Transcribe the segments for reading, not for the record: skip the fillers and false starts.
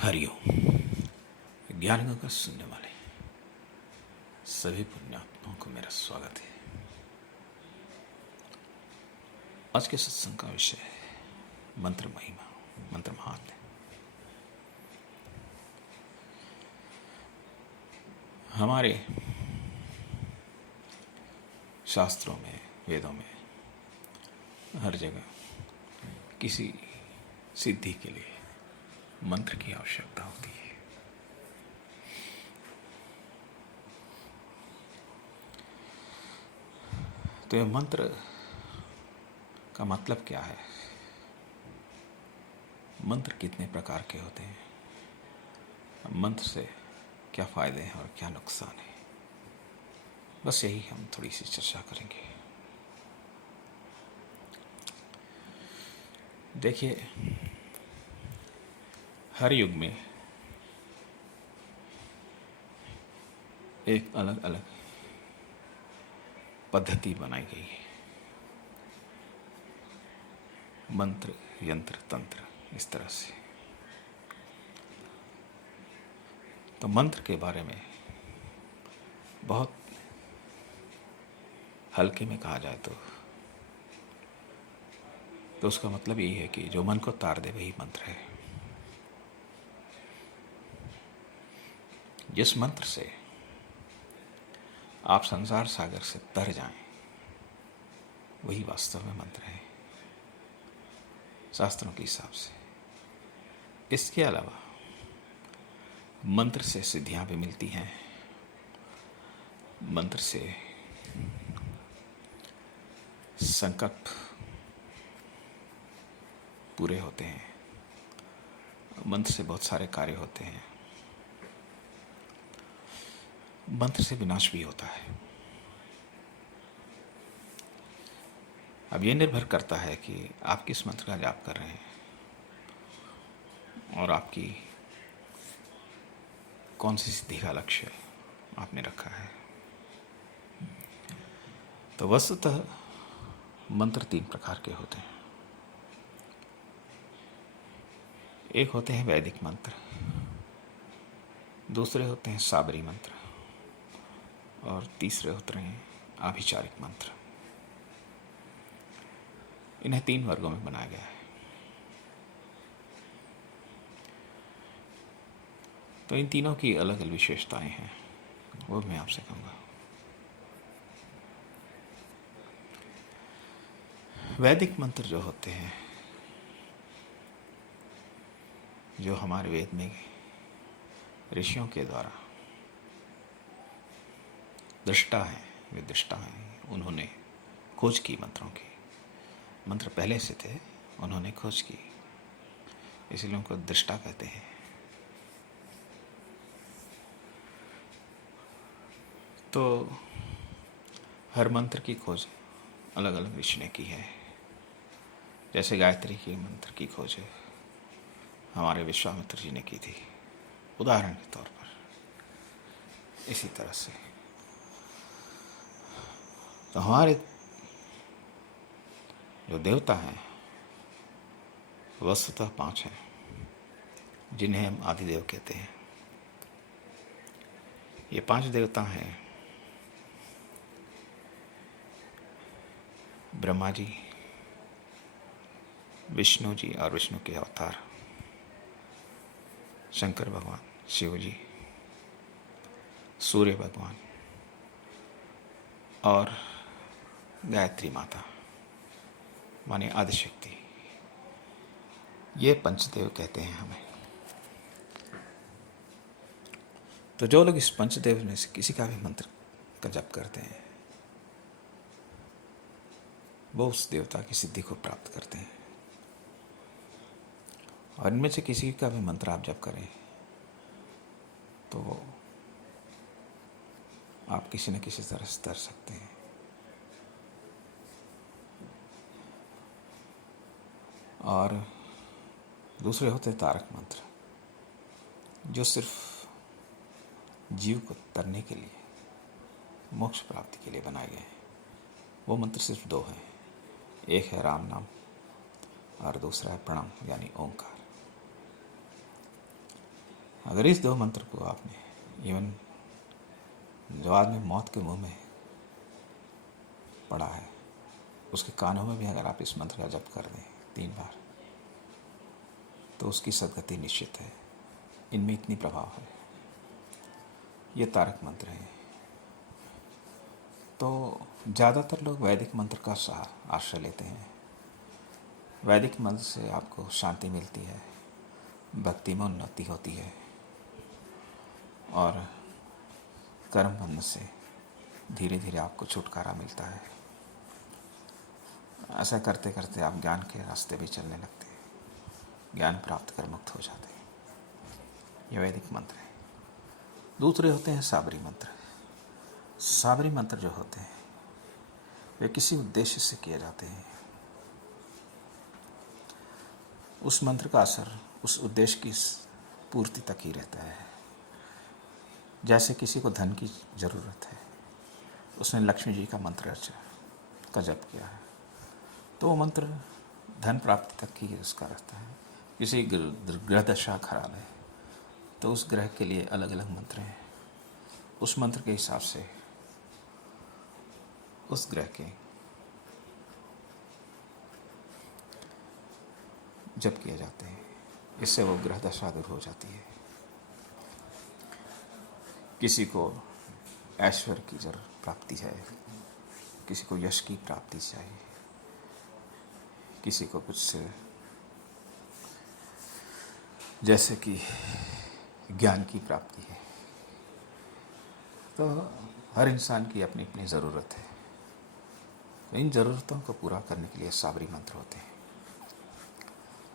हरिओम। ज्ञान का सुनने वाले सभी पुण्यात्माओं को मेरा स्वागत है। आज के सत्संग का विषय है मंत्र महिमा, मंत्र महात्म्य। हमारे शास्त्रों में, वेदों में, हर जगह किसी सिद्धि के लिए मंत्र की आवश्यकता होती है। तो यह मंत्र का मतलब क्या है? मंत्र कितने प्रकार के होते हैं? मंत्र से क्या फायदे हैं और क्या नुकसान है? बस यही हम थोड़ी सी चर्चा करेंगे। देखिए, हर युग में एक अलग अलग पद्धति बनाई गई है। मंत्र, यंत्र, तंत्र, इस तरह से। तो मंत्र के बारे में बहुत हल्के में कहा जाए तो उसका मतलब यही है कि जो मन को तार दे वही मंत्र है। जिस मंत्र से आप संसार सागर से तर जाएं, वही वास्तव में मंत्र है, शास्त्रों के हिसाब से। इसके अलावा मंत्र से सिद्धियां भी मिलती हैं, मंत्र से संकल्प पूरे होते हैं, मंत्र से बहुत सारे कार्य होते हैं, मंत्र से विनाश भी होता है। अब ये निर्भर करता है कि आप किस मंत्र का जाप कर रहे हैं और आपकी कौन सी सिद्धि का लक्ष्य आपने रखा है। तो वस्तुतः मंत्र 3 प्रकार के होते हैं। एक होते हैं वैदिक मंत्र, दूसरे होते हैं साबरी मंत्र, और तीसरे होते हैं आभिचारिक मंत्र। इन्हें 3 वर्गों में बनाया गया है। तो इन तीनों की अलग अलग विशेषताएं हैं, वो मैं आपसे कहूँगा। वैदिक मंत्र जो होते हैं, जो हमारे वेद में ऋषियों के द्वारा दृष्टा हैं, वे दृष्टा हैं, उन्होंने खोज की मंत्रों की। मंत्र पहले से थे, उन्होंने खोज की, इसलिए उनको दृष्टा कहते हैं। तो हर मंत्र की खोज अलग अलग ऋषि ने की है। जैसे गायत्री की मंत्र की खोज हमारे विश्वामित्र जी ने की थी, उदाहरण के तौर पर। इसी तरह से तो हमारे जो देवता हैं वस्तुतः 5 हैं, जिन्हें हम आदिदेव कहते हैं। ये 5 देवता हैं ब्रह्मा जी, विष्णु जी और विष्णु के अवतार, शंकर भगवान, शिव जी, सूर्य भगवान और गायत्री माता माने आदिशक्ति। ये पंचदेव कहते हैं हमें। तो जो लोग इस पंचदेव में से किसी का भी मंत्र का जप करते हैं, वो उस देवता की सिद्धि को प्राप्त करते हैं। और इनमें से किसी का भी मंत्र आप जप करें तो आप किसी न किसी तरह से तर सकते हैं। और दूसरे होते तारक मंत्र, जो सिर्फ जीव को तरने के लिए, मोक्ष प्राप्ति के लिए बनाए गए हैं। वो मंत्र सिर्फ 2 हैं, एक है राम नाम और दूसरा है प्रणाम यानी ओंकार। अगर इस 2 मंत्र को आपने इवन जो आदमी मौत के मुंह में पड़ा है उसके कानों में भी अगर आप इस मंत्र का जप कर दें 3 बार तो उसकी सदगति निश्चित है। इनमें इतनी प्रभाव है। ये तारक मंत्र हैं। तो ज़्यादातर लोग वैदिक मंत्र का आश्रय लेते हैं। वैदिक मंत्र से आपको शांति मिलती है, भक्ति में उन्नति होती है और कर्म बंधन से धीरे धीरे आपको छुटकारा मिलता है। ऐसा करते करते आप ज्ञान के रास्ते भी चलने लगते हैं, ज्ञान प्राप्त कर मुक्त हो जाते हैं। ये वैदिक मंत्र है। दूसरे होते हैं साबरी मंत्र। साबरी मंत्र जो होते हैं वे किसी उद्देश्य से किए जाते हैं। उस मंत्र का असर उस उद्देश्य की पूर्ति तक ही रहता है। जैसे किसी को धन की ज़रूरत है, उसने लक्ष्मी जी का मंत्र का जप किया है तो वो मंत्र धन प्राप्ति तक ही उसका रहता है। किसी ग्रह दशा खराब है तो उस ग्रह के लिए अलग अलग मंत्र हैं। उस मंत्र के हिसाब से उस ग्रह के जप किए जाते हैं। इससे वो ग्रह दशा दूर हो जाती है। किसी को ऐश्वर्य की प्राप्ति है, किसी को यश की प्राप्ति चाहिए, किसी को कुछ जैसे कि ज्ञान की प्राप्ति है। तो हर इंसान की अपनी अपनी ज़रूरत है। तो इन ज़रूरतों को पूरा करने के लिए साबरी मंत्र होते हैं।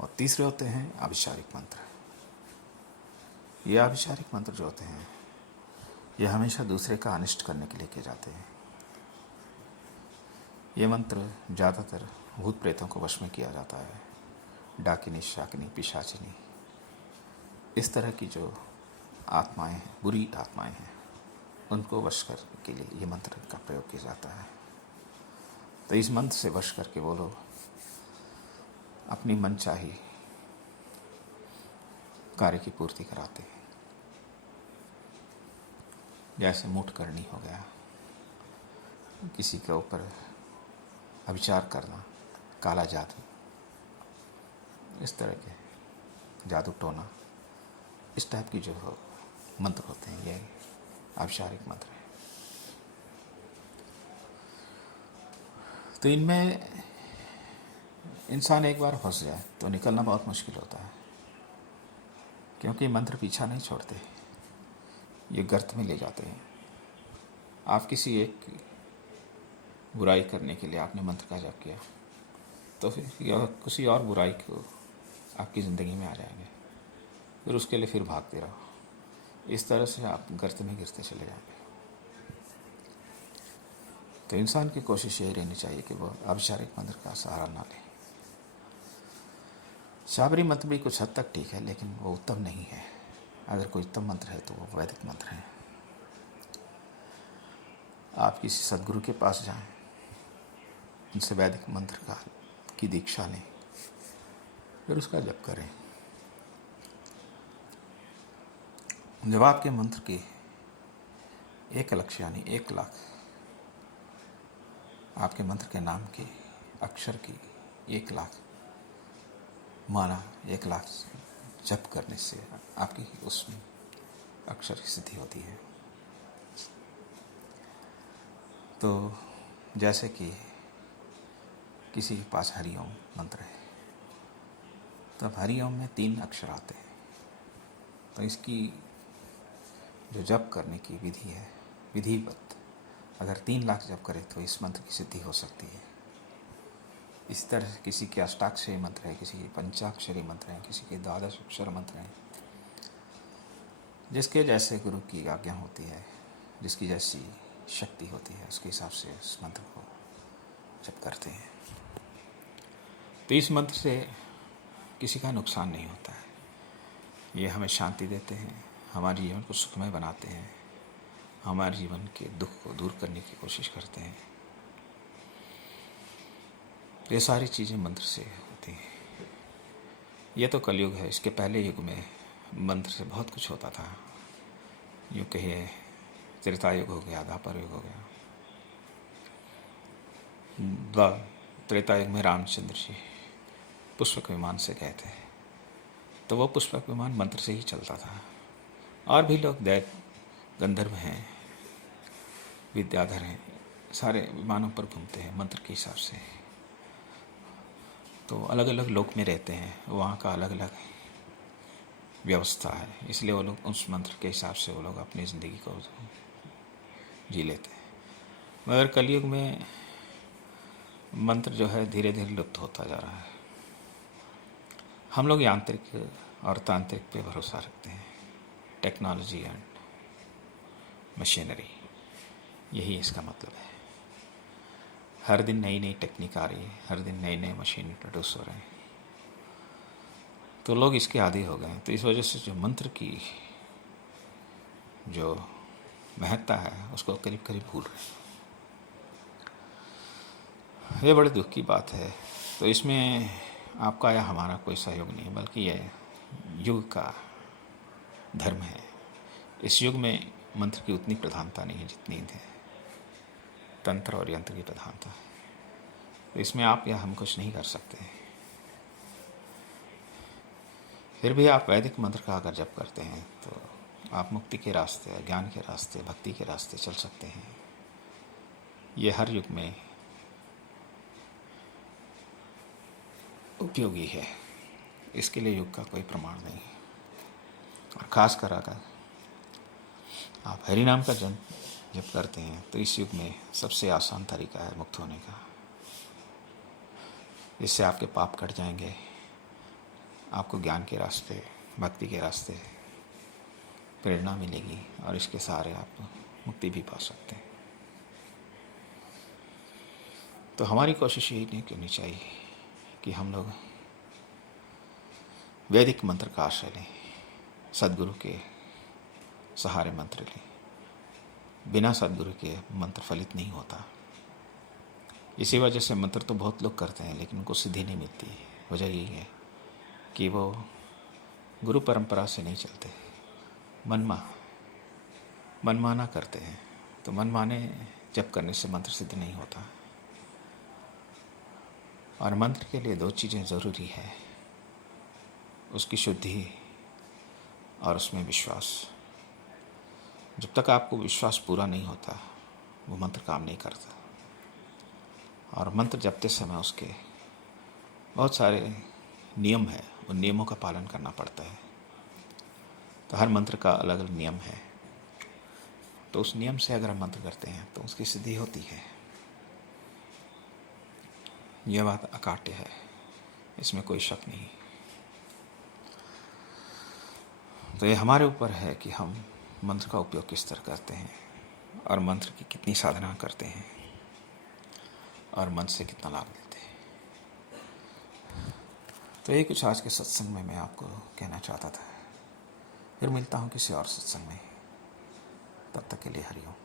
और तीसरे होते हैं अभिशारिक मंत्र। ये अभिशारिक मंत्र जो होते हैं ये हमेशा दूसरे का अनिष्ट करने के लिए किए जाते हैं। ये मंत्र ज़्यादातर भूत प्रेतों को वश में किया जाता है। डाकिनी, शाकिनी, पिशाचिनी, इस तरह की जो आत्माएं हैं, बुरी आत्माएं हैं, उनको वश करने के लिए ये मंत्र का प्रयोग किया जाता है। तो इस मंत्र से वश करके वो लोग अपनी मनचाही कार्य की पूर्ति कराते हैं। जैसे मूठकरणी हो गया, किसी के ऊपर अविचार करना, काला जादू, इस तरह के जादू टोना, इस टाइप की जो मंत्र होते हैं ये अभिशारिक मंत्र है। तो इनमें इंसान एक बार फंस जाए तो निकलना बहुत मुश्किल होता है, क्योंकि मंत्र पीछा नहीं छोड़ते, ये गर्त में ले जाते हैं। आप किसी एक बुराई करने के लिए आपने मंत्र का जाप किया तो फिर किसी और बुराई को आपकी ज़िंदगी में आ जाएंगे, फिर उसके लिए फिर भागते रहो। इस तरह से आप गर्त में गिरते चले जाएंगे। तो इंसान की कोशिश यही रहनी चाहिए कि वो अभिशारिक मंत्र का सहारा ना ले। साबरी मंत्र भी कुछ हद तक ठीक है, लेकिन वो उत्तम नहीं है। अगर कोई उत्तम मंत्र है तो वो वैदिक मंत्र है। आप किसी सद्गुरु के पास जाएं, उनसे वैदिक मंत्र की दीक्षा लें, फिर उसका जप करें। जब आपके मंत्र की 1 लक्ष्य यानी 1 लाख आपके मंत्र के नाम के अक्षर की 1 लाख माना, 1 लाख जप करने से आपकी उसमें अक्षर की सिद्धि होती है। तो जैसे कि किसी के पास हरिओम मंत्र है, तो अब हरिओम में 3 अक्षर आते हैं। तो इसकी जो जप करने की विधि है, विधिवत अगर 3 लाख जप करें तो इस मंत्र की सिद्धि हो सकती है। इस तरह से किसी के अष्टाक्षरी मंत्र है, किसी के पंचाक्षरी मंत्र हैं, किसी के 12 अक्षर मंत्र हैं। जिसके जैसे गुरु की आज्ञा होती है, जिसकी जैसी शक्ति होती है, उसके हिसाब से इस मंत्र को जप करते हैं। तो इस मंत्र से किसी का नुकसान नहीं होता है। ये हमें शांति देते हैं, हमारे जीवन को सुखमय बनाते हैं, हमारे जीवन के दुख को दूर करने की कोशिश करते हैं। ये सारी चीज़ें मंत्र से होती हैं। ये तो कलयुग है। इसके पहले युग में मंत्र से बहुत कुछ होता था। यूँ कहिए त्रेता युग हो गया, द्वापर युग हो गया। त्रेता युग में रामचंद्र जी पुष्पक विमान से गए थे, तो वो पुष्पक विमान मंत्र से ही चलता था। और भी लोग दैत गंधर्व हैं, विद्याधर हैं, सारे विमानों पर घूमते हैं मंत्र के हिसाब से। तो अलग अलग लोक में रहते हैं, वहाँ का अलग अलग व्यवस्था है, इसलिए वो लोग उस मंत्र के हिसाब से वो लोग अपनी ज़िंदगी को जी लेते हैं। मगर कलयुग में मंत्र जो है धीरे धीरे लुप्त होता जा रहा है। हम लोग यांत्रिक और तांत्रिक पे भरोसा रखते हैं, टेक्नोलॉजी एंड मशीनरी, यही इसका मतलब है। हर दिन नई नई टेक्निक आ रही है, हर दिन नए नए मशीन इंट्रोड्यूस हो रहे हैं, तो लोग इसके आदी हो गए हैं। तो इस वजह से जो मंत्र की जो महत्ता है उसको करीब करीब भूल रहे हैं। ये बड़े दुख की बात है। तो इसमें आपका या हमारा कोई सहयोग नहीं, बल्कि यह युग का धर्म है। इस युग में मंत्र की उतनी प्रधानता नहीं है जितनी है तंत्र और यंत्र की प्रधानता है। तो इसमें आप या हम कुछ नहीं कर सकते। फिर भी आप वैदिक मंत्र का अगर जप करते हैं तो आप मुक्ति के रास्ते, ज्ञान के रास्ते, भक्ति के रास्ते चल सकते हैं। ये हर युग में उपयोगी है, इसके लिए युग का कोई प्रमाण नहीं है। और खास कर अगर आप हरि नाम का जप करते हैं तो इस युग में सबसे आसान तरीका है मुक्त होने का। इससे आपके पाप कट जाएंगे, आपको ज्ञान के रास्ते, भक्ति के रास्ते प्रेरणा मिलेगी और इसके सहारे आप मुक्ति भी पा सकते हैं। तो हमारी कोशिश यही नहीं करनी चाहिए कि हम लोग वैदिक मंत्र का आश्रय लें, सद्गुरु के सहारे मंत्र लें। बिना सद्गुरु के मंत्र फलित नहीं होता। इसी वजह से मंत्र तो बहुत लोग करते हैं लेकिन उनको सिद्धि नहीं मिलती। वजह यही है कि वो गुरु परंपरा से नहीं चलते, मनमाना करते हैं। तो मनमाने जप करने से मंत्र सिद्ध नहीं होता। और मंत्र के लिए दो चीज़ें ज़रूरी है, उसकी शुद्धि और उसमें विश्वास। जब तक आपको विश्वास पूरा नहीं होता वो मंत्र काम नहीं करता। और मंत्र जपते समय उसके बहुत सारे नियम है, उन नियमों का पालन करना पड़ता है। तो हर मंत्र का अलग अलग नियम है, तो उस नियम से अगर हम मंत्र करते हैं तो उसकी सिद्धि होती है। यह बात अकाट्य है, इसमें कोई शक नहीं। तो ये हमारे ऊपर है कि हम मंत्र का उपयोग किस तरह करते हैं और मंत्र की कितनी साधना करते हैं और मंत्र से कितना लाभ लेते हैं। तो यही कुछ आज के सत्संग में मैं आपको कहना चाहता था। फिर मिलता हूँ किसी और सत्संग में, तब तक के लिए हरि ओम।